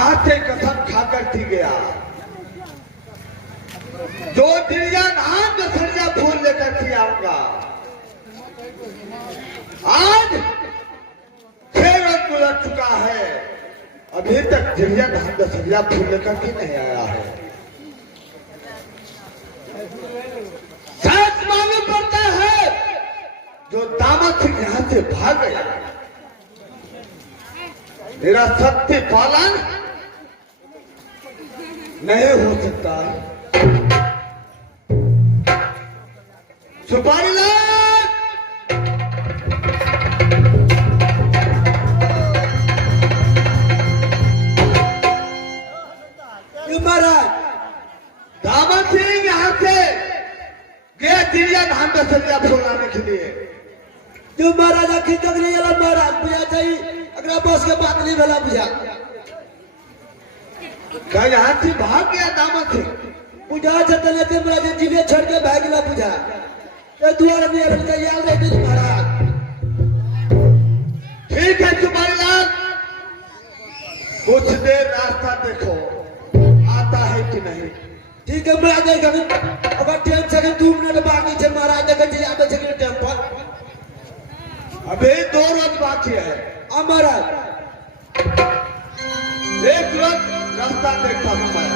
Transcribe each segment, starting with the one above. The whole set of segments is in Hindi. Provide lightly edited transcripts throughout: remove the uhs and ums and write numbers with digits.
रात से कसम खाकर थी गया, जो चिड़िया धाम दशहरा फूल लेकर थी आऊंगा। आज 6 रन गुजर चुका है, अभी तक चिड़िया धाम दशहरा फूल लेकर के नहीं आया है। सच मालूम पड़ता है जो दामद सिंह यहां से भाग गया, मेरा सत्य पालन नहीं हो सकता। सुपारी लाल, महाराज दामद सिंह यहां से गया चिड़िया धाम का सरिया फुलाने के लिए। तू महाराज आखिर तक नहीं आला महाराज, बुझा चाहिए अगर बस के बात नहीं भला बुझा। क्या यहाँ से भाग गया दामद सिंह? बुझा चलते लेते महाराज जिले छोड़ के भाग गया बुझा। ये द्वार में आने का याद रहे महाराज। ठीक है सुपारी लाल, कुछ देर रास्ता देखो आता है कि नहीं। ठीक है महाराज, अगर टाइम से 2 मिनट बाकी है महाराज, देखो जी आप सेकंड टाइम पर अभी 2 रोज बाकी है। महाराज एक रोज रास्ता देखता हूं मैं।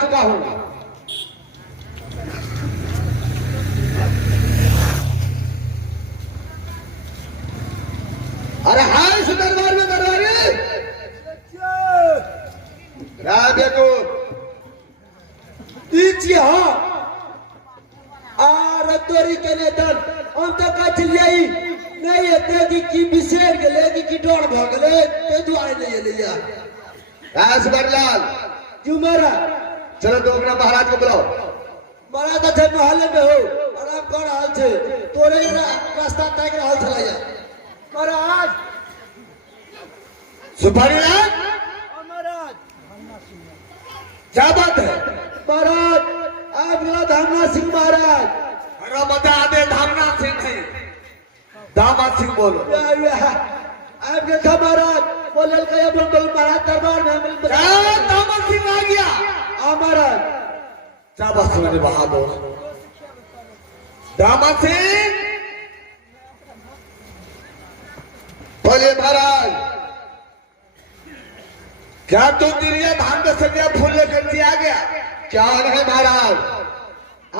चुका हूं। अरे हाय इस दरबार में दरबारी देखो दीजिए। हाँ आ रतोरी के नेतन अंत का चिल्लाई नहीं है कि बिसेर गले कि डोर भगले ते दुआरे नहीं लिया। राजबरलाल क्यों मारा? चलो तो अपना महाराज को बुलाओ। महाराज अच्छे महल में हो आराम कर हाल छे तोरे रास्ता तय कर हाल चला जा। महाराज सुपारी लाल महाराज क्या बात है? महाराज आप गला धामना सिंह महाराज। अरे बता दे धामना सिंह नहीं दामद सिंह बोलो। आप देखा महाराज बोलल का ये बोल महाराज दरबार में दामद सिंह आ गया। महाराज शाबाश मेरे बहादुर दामद सिंह। बोले महाराज क्या तुम दिरिया धाम का संज्ञा फूल लेकर दिया गया? क्या है महाराज?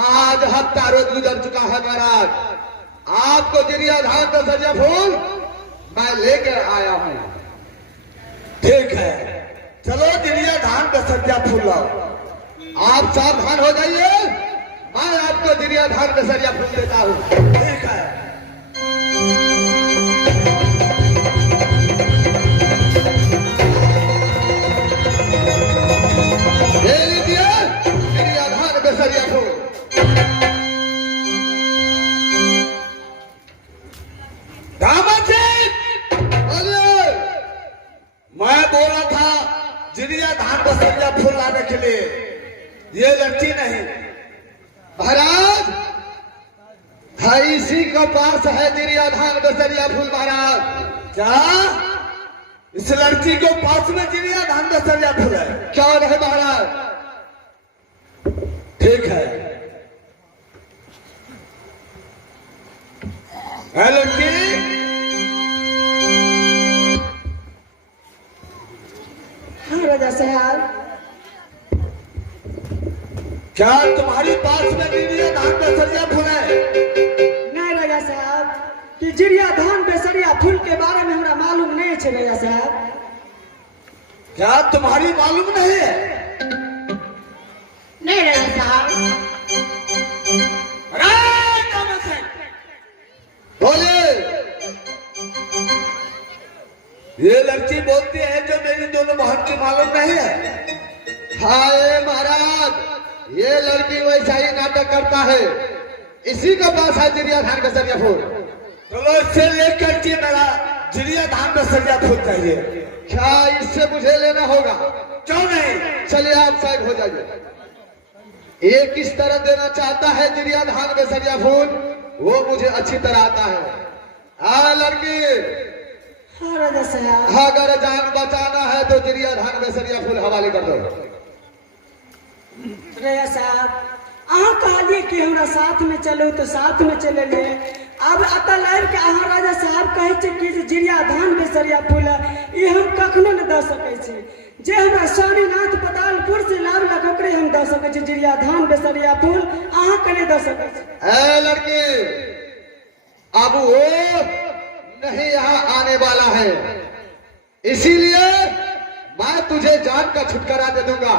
आज हफ्ता रोज गुजर चुका है महाराज, आपको दिरिया धाम का संज्ञा फूल मैं लेकर आया हूं। ठीक है चलो दिरिया धाम का संज्ञा फूल लाओ। आप सावधान हो जाइए, मैं आपको दिरिया धाम का संज्ञा फूल देता हूं। ठीक है सरिया फूल। दामद सिंह ये लड़की नहीं। महाराज है इसी के पास है जिरिया धान दसरिया फूल महाराज। क्या इस लड़की को पास में जिरिया धान दसरिया फूल है? क्या नहीं महाराज? ठीक है। लड़की हाँ राजा साहब। क्या तुम्हारी पास में जिरिया धान दसरिया फूल है? नहीं राजा साहब कि जिरिया धान बेसरिया फूल के बारे में हमरा मालूम नहीं है राजा साहब। क्या तुम्हारी मालूम नहीं है? नहीं राजा साहब। बोले ये लड़की बोलती है जो मेरी दोनों बहन की मालूम नहीं है। हाय महाराज ये लड़की वैसा ही नाटक करता है। इसी के पास है जिरिया धान दसरिया फूल। चलो इससे लेकर के मेरा जिरिया धान दसरिया फूल चाहिए। क्या इससे मुझे लेना होगा? क्यों नहीं? चलिए आप साइड हो जाइए। ये किस तरह देना चाहता है जिरिया धान दसरिया फूल वो मुझे अच्छी तरह आता है। लड़की हाँ राजा साहब। अगर जान बचाना है तो जिरिया धान दसरिया फूल हवाले कर दो। राजा साहब अहाँ कहलिए कि हमरा साथ में चलो तो साथ में चले ले। अब अतः लाइव के अहाँ राजा साहब कहे छे कि जिरिया धान बेसरिया फूल ये हम कखनो न दे सकै छी। जे हमरा स्वामीनाथ पतालपुर से लावलक ओकरे हम दे सकै छी जिरिया धान बेसरिया फूल। अहाँ कने दे सकै छी? लड़की अब वो नहीं यहाँ आने वाला है इसीलिए मैं तुझे जान का छुटकारा दे दूंगा।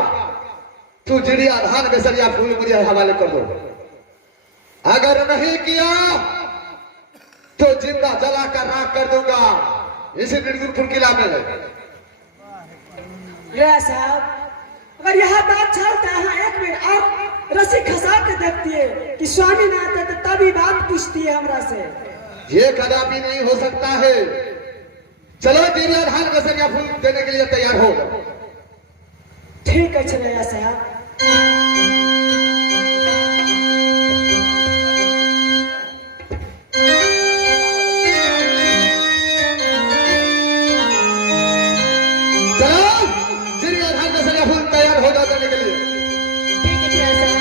तू जिरिया धान बेसरिया फूल मुझे हवाले कर दो। अगर नहीं किया तो जिंदा जला कर राख कर दूंगा इसी निर्गुणपुर किला में। राजा साहब अगर यह बात चलता है एक मिनट और रस्सी खसा के देखती है कि स्वामीनाथ है तो तभी बात पूछती है हमरा से। ये कदापि नहीं हो सकता है। चलो जिरिया धान दसरिया फूल देने के लिए तैयार हो। ठीक है राजा साहब। चलो जिरिया धान दसरिया फूल तैयार हो जाओ देने के लिए। ठीक है राजा साहब।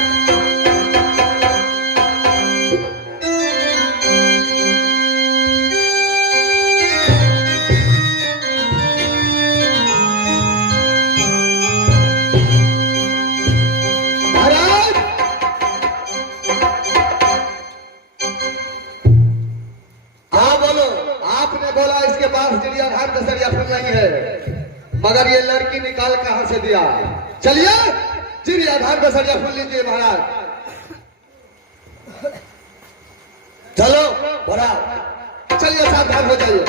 महाराज हाँ बोलो। आपने बोला इसके पास जिरिया धान दसरिया फूल नहीं है मगर ये लड़की निकाल कहां से दिया? चलिए जिरिया धान दसरिया फूल लीजिए महाराज। चलो बड़ा चलिए सावधान हो जाइए।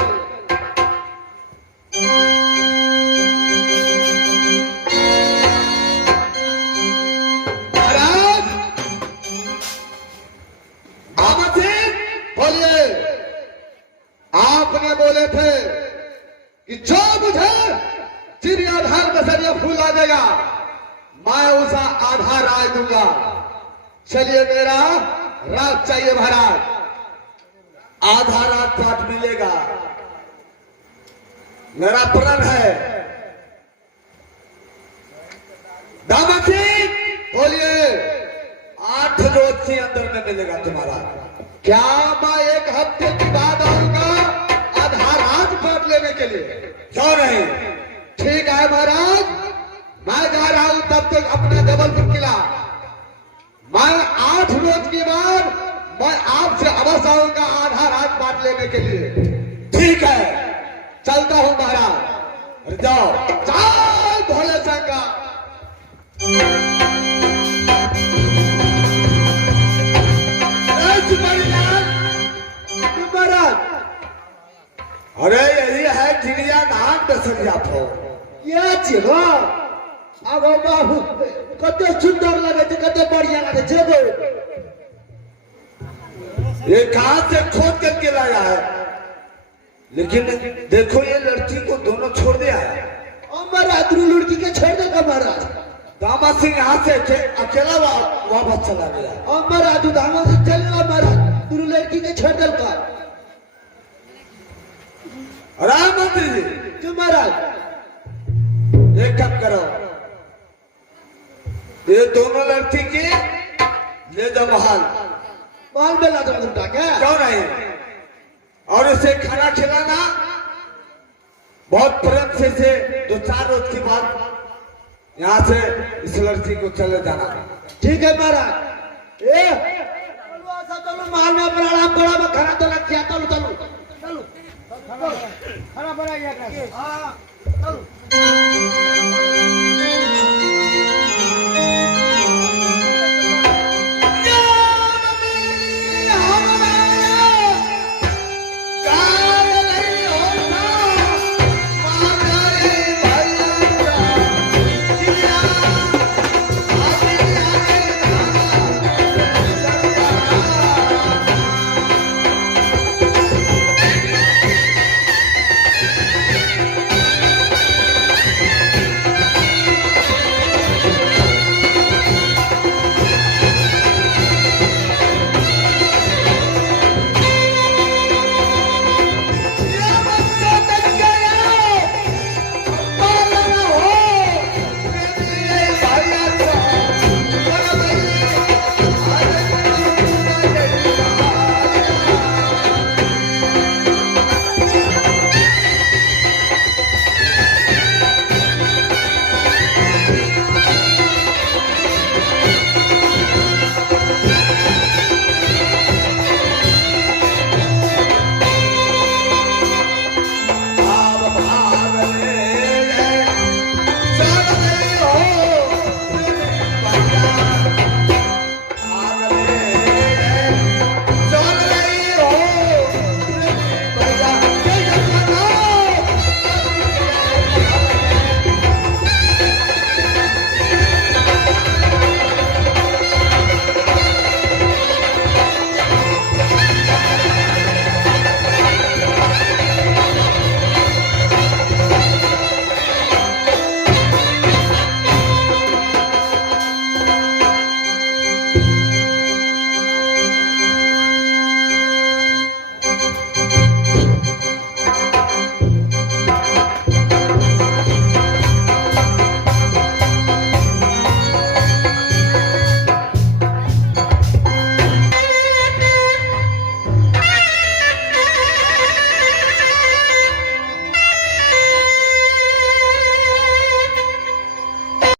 महाराज बोलिए। आपने बोले थे कि जो मुझे जिरिया धान दसरिया फूल आ देगा मैं उसे आधा राय दूंगा। चलिए मेरा रात चाहिए महाराज। आधा रात पाठ मिलेगा। मेरा प्रण है। दामाद जी बोलिए। 8 रोज के अंदर में मिलेगा तुम्हारा। क्या मैं 1 हफ्ते के बाद आऊंगा आधा रात पाठ लेने के लिए? क्यों नहीं? ठीक है महाराज मैं जा रहा हूं तब तक अपना जबलपुर किला। मैं 8 रोज के बाद मैं आपसे अवश्य आऊंगा आधा रात पाठ लेने के लिए। ठीक है चलता हूं महाराज। अरे जाओ। जय भोले शंकर। महाराज अरे यही है जिरिया धान दसरिया फूल। ये छिहो अब बाबू कते सुंदर लगे छे कते बढ़िया लगे छे गो। ये कहां से खोद करके लाया है? लेकिन देखो ये लड़की को दोनों छोड़ दिया है। महाराज लड़की के छोड़ देगा महाराज। दामा सिंह यहाँ से अकेला वापस चला गया। और महाराज उधामा से चल रहा महाराज, तू लड़की के छोड़ दल का। राम मंत्री जी, क्यों महाराज? एक काम करो, ये दोनों लड़की के ले जाओ महल में ला दो उनका क्या? क्यों नहीं, और उसे खाना खिलाना बहुत प्रेम से 2-4 रोज के बाद यहाँ से इस लड़की को चले जाना। ठीक है महाराज। ए चलो महल में बड़ा बड़ा खाना तो लग गया। चलो चलो चलो खाना बनाइए। हाँ चलो।